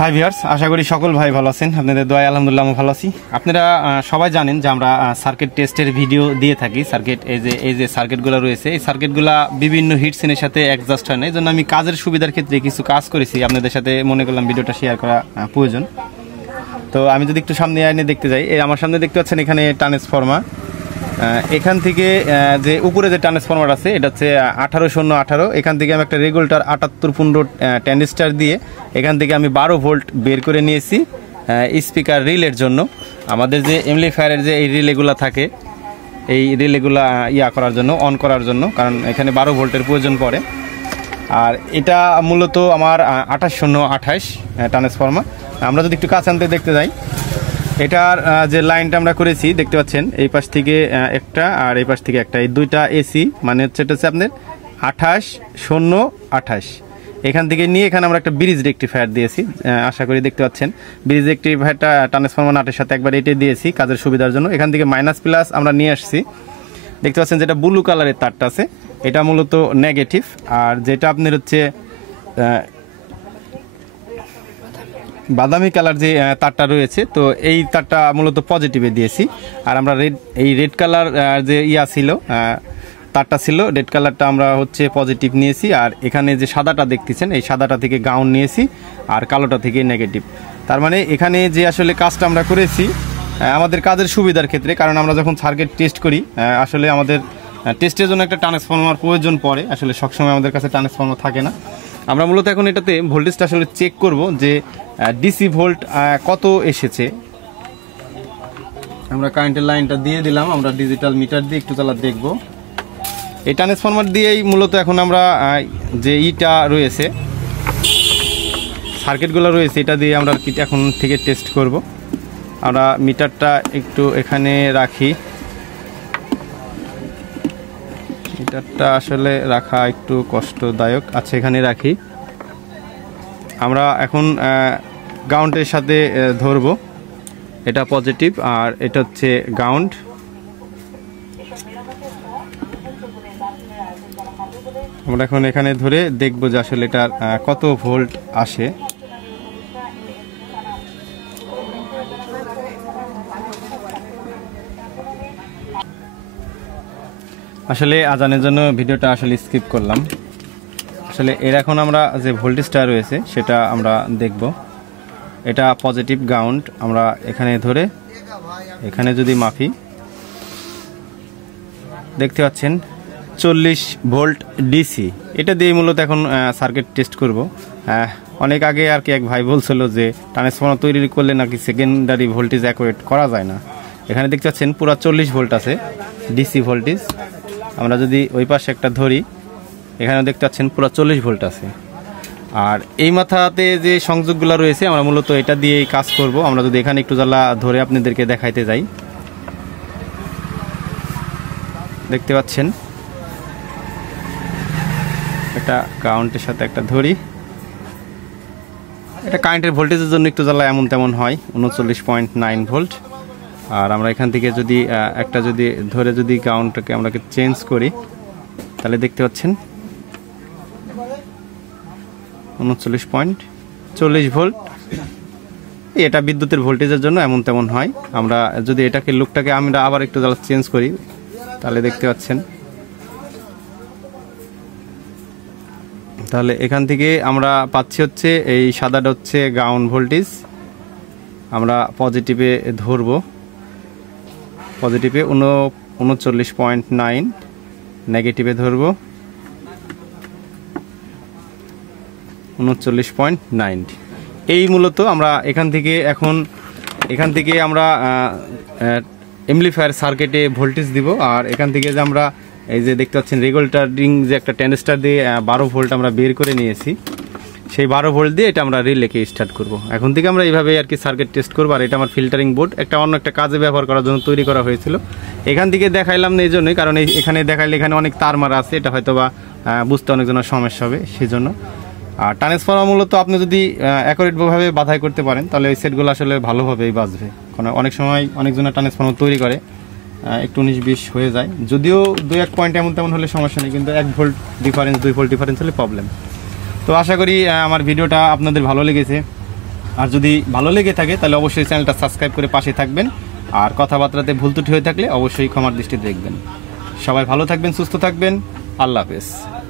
Hi viewers, আশা করি সকল ভাই ভালো আছেন। আপনাদের দোয়ায় আলহামদুলিল্লাহ আমি ভালো আছি। আপনারা সবাই জানেন যে আমরা সার্কিট টেস্টের ভিডিও দিয়ে থাকি। সার্কিট এই যে সার্কিটগুলো রয়েছে, এই সার্কিটগুলো বিভিন্ন হিটসেনের সাথে অ্যাডজাস্ট হয় না। এই জন্য আমি কাজের সুবিধার ক্ষেত্রে কিছু কাজ করেছি, আপনাদের সাথে মনে করলাম ভিডিওটা শেয়ার করা প্রয়োজন। তো আমি যদি একটু সামনে এনে দেখতে যাই, এই আমার সামনে দেখতে পাচ্ছেন এখানে ট্রান্সফরমার। এখান থেকে যে উপরে যে ট্রান্সফরমার আছে এটা হচ্ছে 18-0-18। এখান থেকে আমি একটা রেগুলেটর 78-15 ট্রানজিস্টর দিয়ে এখান থেকে আমি 12 ভোল্ট বের করে নিয়েছি স্পিকার রিলের জন্য। আমাদের যে এমপ্লিফায়ারের যে এই রিলেগুলো থাকে, এই রিলেগুলা করার জন্য, অন করার জন্য, কারণ এখানে 12 ভোল্টের প্রয়োজন পড়ে। আর এটা মূলত আমার 28-0-28 ট্রান্সফরমার। আমরা যদি একটু কাছে আনতে দেখতে যাই, এটার যে লাইনটা আমরা করেছি দেখতে পাচ্ছেন, এই পাশ থেকে একটা আর এই পাশ থেকে একটা, এই দুইটা এসি, মানে হচ্ছে এটা হচ্ছে আপনার 28-0-28। এখান থেকে নিয়ে এখানে আমরা একটা ব্রিজ রেকটিফায়ার দিয়েছি, আশা করি দেখতে পাচ্ছেন। ব্রিজ রেকটিফায়ারটা ট্রান্সফরমার নাটের সাথে একবার এটে দিয়েছি কাজের সুবিধার জন্য। এখান থেকে মাইনাস প্লাস আমরা নিয়ে আসছি, দেখতে পাচ্ছেন যেটা ব্লু কালারের তারটা আছে এটা মূলত নেগেটিভ, আর যেটা আপনার হচ্ছে বাদামি কালার যে তারটা রয়েছে, তো এই তারটা মূলত পজিটিভে দিয়েছি। আর আমরা রেড কালার যে ছিল তারটা ছিল, রেড কালারটা আমরা হচ্ছে পজিটিভ নিয়েছি। আর এখানে যে সাদাটা দেখতেছেন, এই সাদাটা থেকে গ্রাউন্ড নিয়েছি, আর কালোটা থেকে নেগেটিভ। তার মানে এখানে যে আসলে কাজটা আমরা করেছি আমাদের কাজের সুবিধার ক্ষেত্রে, কারণ আমরা যখন সার্কিট টেস্ট করি আসলে আমাদের টেস্টের জন্য একটা ট্রান্সফরমার প্রয়োজন পড়ে, আসলে সবসময় আমাদের কাছে ট্রান্সফরমার থাকে না। আমরা মূলত এখন এটাতে ভোল্টেজটা আসলে চেক করব যে ডিসি ভোল্ট কত এসেছে। আমরা কারেন্টের লাইনটা দিয়ে দিলাম, আমরা ডিজিটাল মিটার দিয়ে একটু চালা দেখব। এই ট্রান্সফরমার দিয়েই মূলত এখন আমরা যে রয়েছে, সার্কিটগুলো রয়েছে, এটা দিয়ে আমরা এখন থেকে টেস্ট করব। আমরা মিটারটা একটু এখানে রাখি, মিটারটা আসলে রাখা একটু কষ্টদায়ক, আচ্ছা এখানে রাখি। আমরা এখন গ্রাউন্ডের সাথে ধরব, এটা পজিটিভ আর এটা হচ্ছে গ্রাউন্ড। আমরা এখন এখানে ধরে দেখব যে আসলে এটার কত ভোল্ট আসে। আসলে আজানের জন্য ভিডিওটা আসলে স্কিপ করলাম। আসলে এর এখন আমরা যে ভোল্টেজটা রয়েছে সেটা আমরা দেখব। এটা পজিটিভ গ্রাউন্ড, আমরা এখানে ধরে এখানে যদি মাপি দেখতে পাচ্ছেন 40 ভোল্ট ডিসি। এটা দিয়ে মূলত এখন সার্কিট টেস্ট করব। অনেক আগে আর কি এক ভাই বলছিল যে ট্রান্সফরমার তৈরি করলে নাকি সেকেন্ডারি ভোল্টেজ অ্যাকুরেট করা যায় না। এখানে দেখতে পাচ্ছেন পুরো 40 ভোল্ট আছে ডিসি ভোল্টেজ। আমরা যদি ওই পাশে একটা ধরি, এখানেও দেখতে পাচ্ছেন পুরো 40 ভোল্ট আছে। আর এই মাথাতে যে সংযোগগুলো রয়েছে আমরা মূলত এটা দিয়েই কাজ করব। আমরা যদি এখানে একটু জ্বালা ধরে আপনাদেরকে দেখাইতে যাই, দেখতে পাচ্ছেন এটা গ্রাউন্ডের সাথে একটা ধরি, এটা কারেন্টের ভোল্টেজের জন্য একটু জ্বালা এমন তেমন হয় 39.9 ভোল্ট। আর আমরা এখান থেকে যদি একটা যদি ধরে যদি গ্রাউন্ডটাকে আমরা চেঞ্জ করি, তাহলে দেখতে পাচ্ছেন 39.40 ভোল্ট। এটা বিদ্যুতের ভোল্টেজের জন্য এমন তেমন হয়। আমরা যদি এটাকে লুকটাকে আমরা আবার একটু চেঞ্জ করি, তাহলে দেখতে পাচ্ছেন, তাহলে এখান থেকে আমরা পাচ্ছি হচ্ছে এই সাদাটা হচ্ছে গ্রাউন্ড ভোল্টেজ। আমরা পজিটিভে ধরব, পজিটিভে 39.9, নেগেটিভে ধরব 39.9। এই মূলত আমরা এখান থেকে আমরা এমপ্লিফায়ার সার্কিটে ভোল্টেজ দিব। আর এখান থেকে যে আমরা এই যে দেখতে পাচ্ছেন রেগুলেটরিং যে একটা ট্রানজিস্টর দিয়ে 12 ভোল্ট আমরা বের করে নিয়েছি, সেই 12 ভোল্ট দিয়ে এটা আমরা রিলেকে স্টার্ট করব। এখন থেকে আমরা এইভাবে আর কি সার্কিট টেস্ট করবো। আর এটা আমার ফিল্টারিং বোর্ড, একটা অন্য একটা কাজে ব্যবহার করার জন্য তৈরি করা হয়েছিল। এখান থেকে দেখাইলাম না এই জন্যই, কারণ এখানে দেখাইলে এখানে অনেক তার মারা আছে, এটা হয়তো বা বুঝতে অনেকজনের সমস্যা হবে, সেই জন্য। আর ট্রান্সফরমার মূলত আপনি যদি অ্যাকুরেটভাবে বাধাই করতে পারেন, তাহলে এই সেটগুলো আসলে ভালোভাবেই বাঁচবে। কারণ অনেক সময় অনেকজনের ট্রান্সফরমার তৈরি করে একটু 19-20 হয়ে যায়, যদিও 2-1 পয়েন্ট এমন তেমন হলে সমস্যা নেই, কিন্তু 1 ভোল্ট ডিফারেন্স 2 ভোল্ট ডিফারেন্স হলে প্রবলেম। তো আশা করি আমার ভিডিওটা আপনাদের ভালো লেগেছে। আর যদি ভালো লেগে থাকে তাহলে অবশ্যই চ্যানেলটা সাবস্ক্রাইব করে পাশে থাকবেন। আর কথাবার্তাতে ভুল ত্রুটি হয়ে থাকলে অবশ্যই ক্ষমার দৃষ্টিতে দেখবেন। সবাই ভালো থাকবেন, সুস্থ থাকবেন। আল্লাহ হাফেজ।